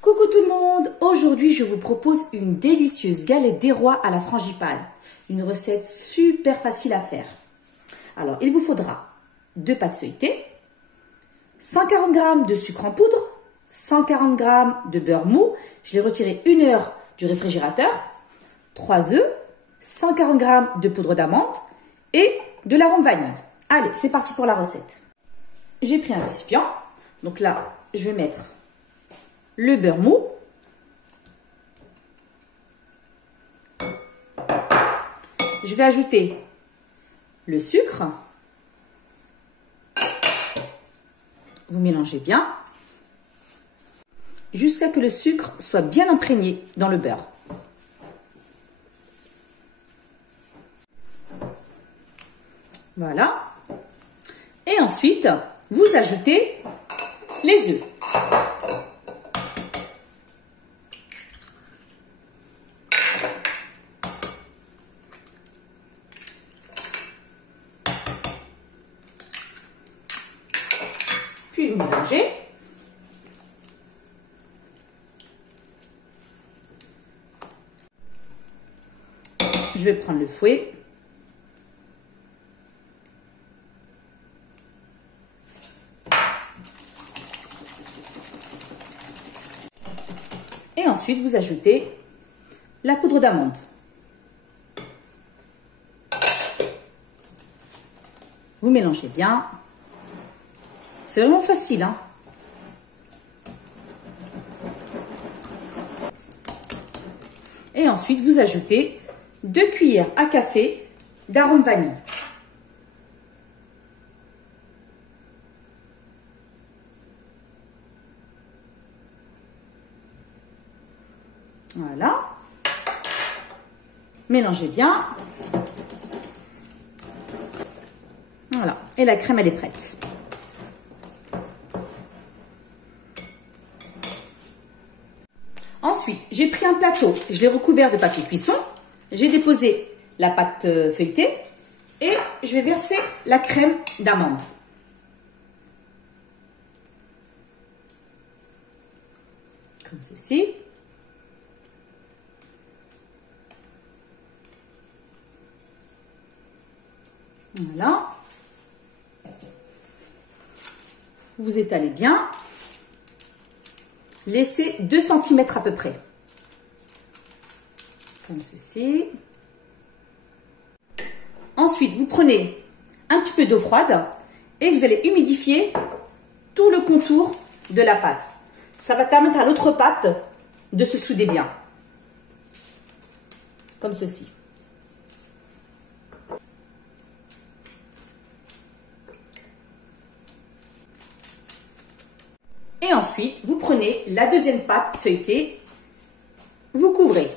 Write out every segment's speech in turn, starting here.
Coucou tout le monde, aujourd'hui je vous propose une délicieuse galette des rois à la frangipane. Une recette super facile à faire. Alors il vous faudra 2 pâtes feuilletées, 140 g de sucre en poudre, 140 g de beurre mou, je l'ai retiré 1 heure du réfrigérateur, 3 œufs, 140 g de poudre d'amande et de l'arôme vanille. Allez, c'est parti pour la recette. J'ai pris un récipient, donc là je vais mettre le beurre mou, je vais ajouter le sucre, vous mélangez bien jusqu'à ce que le sucre soit bien imprégné dans le beurre. Voilà. Et ensuite, vous ajoutez les œufs. Puis vous mélangez. Je vais prendre le fouet. Et ensuite, vous ajoutez la poudre d'amande. Vous mélangez bien. C'est vraiment facile, hein? Et ensuite, vous ajoutez 2 cuillères à café d'arôme vanille. Voilà. Mélangez bien. Voilà. Et la crème, elle est prête. Ensuite, j'ai pris un plateau, je l'ai recouvert de papier cuisson, j'ai déposé la pâte feuilletée et je vais verser la crème d'amande. Comme ceci. Voilà. Vous étalez bien. Laissez 2 cm à peu près. Comme ceci. Ensuite, vous prenez un petit peu d'eau froide et vous allez humidifier tout le contour de la pâte. Ça va permettre à l'autre pâte de se souder bien. Comme ceci. Et ensuite, vous prenez la deuxième pâte feuilletée, vous couvrez.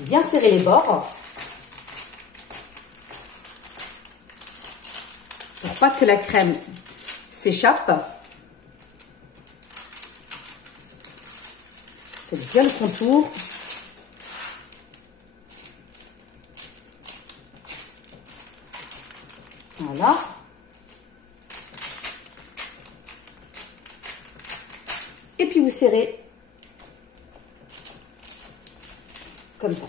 Bien serrer les bords pour pas que la crème s'échappe. Faites bien le contour. Voilà. Et puis vous serrez comme ça.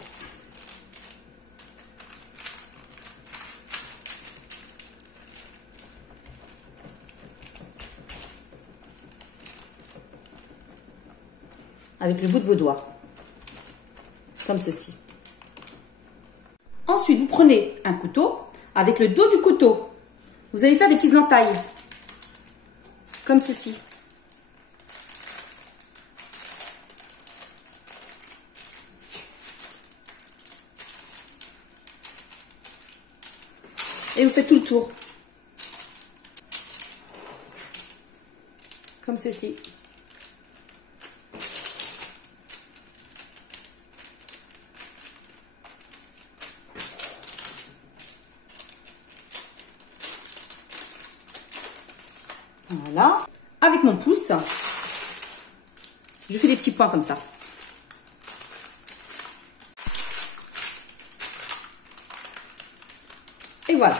Avec le bout de vos doigts. Comme ceci. Ensuite, vous prenez un couteau. Avec le dos du couteau, vous allez faire des petites entailles, comme ceci. Et vous faites tout le tour, comme ceci. Voilà. Avec mon pouce, je fais des petits points comme ça. Et voilà.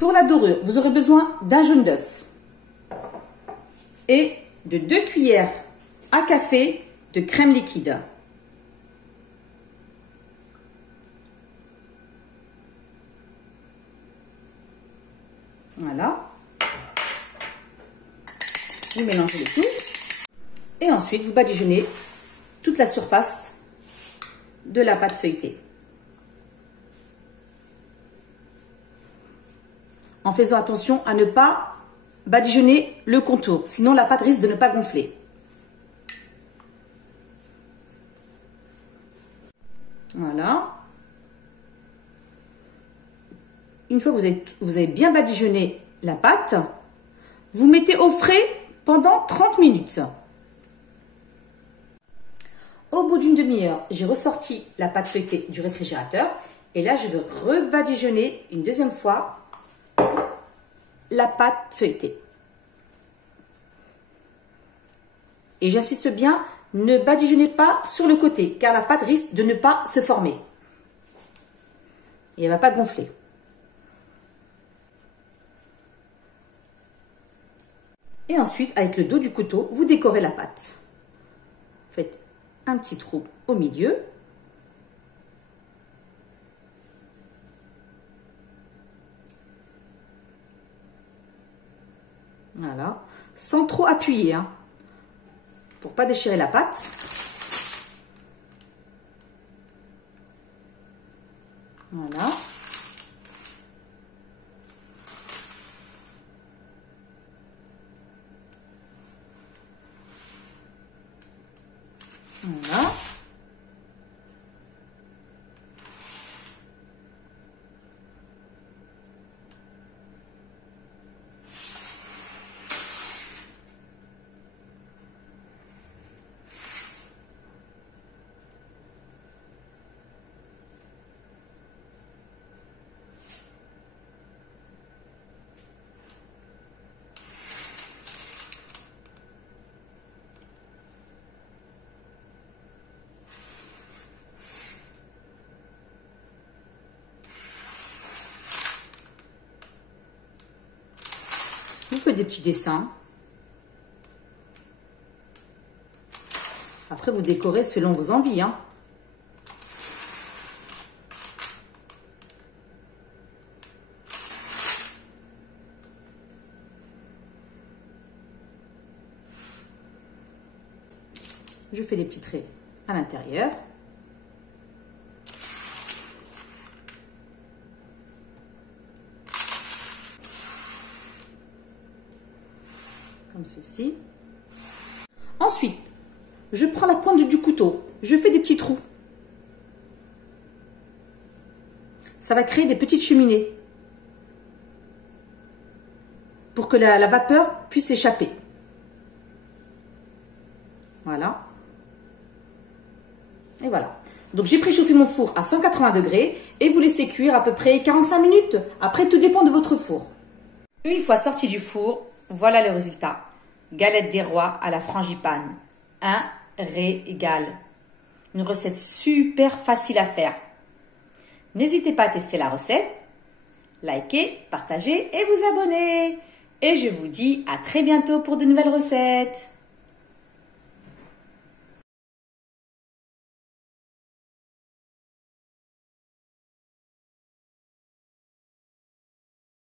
Pour la dorure, vous aurez besoin d'un jaune d'œuf et de 2 cuillères à café de crème liquide. Voilà. Vous mélangez le tout. Et ensuite, vous badigeonnez toute la surface de la pâte feuilletée. En faisant attention à ne pas badigeonner le contour, sinon la pâte risque de ne pas gonfler. Voilà. Une fois que vous avez bien badigeonné la pâte, vous mettez au frais pendant 30 minutes. Au bout d'une demi-heure, j'ai ressorti la pâte feuilletée du réfrigérateur. Et là, je vais rebadigeonner une deuxième fois la pâte feuilletée. Et j'insiste bien, ne badigeonnez pas sur le côté, car la pâte risque de ne pas se former. Et elle ne va pas gonfler. Et ensuite, avec le dos du couteau, vous décorez la pâte. Faites un petit trou au milieu. Voilà. Sans trop appuyer, hein, pour pas déchirer la pâte. Voilà. Voilà. Vous faites des petits dessins. Après, vous décorez selon vos envies, hein. Je fais des petits traits à l'intérieur. Comme ceci. Ensuite, je prends la pointe du couteau. Je fais des petits trous. Ça va créer des petites cheminées pour que la vapeur puisse échapper. Voilà. Et voilà. Donc, j'ai préchauffé mon four à 180 degrés et vous laissez cuire à peu près 45 minutes. Après, tout dépend de votre four. Une fois sorti du four, voilà le résultat. Galette des rois à la frangipane. Un régal. Une recette super facile à faire. N'hésitez pas à tester la recette. Likez, partagez et vous abonnez. Et je vous dis à très bientôt pour de nouvelles recettes.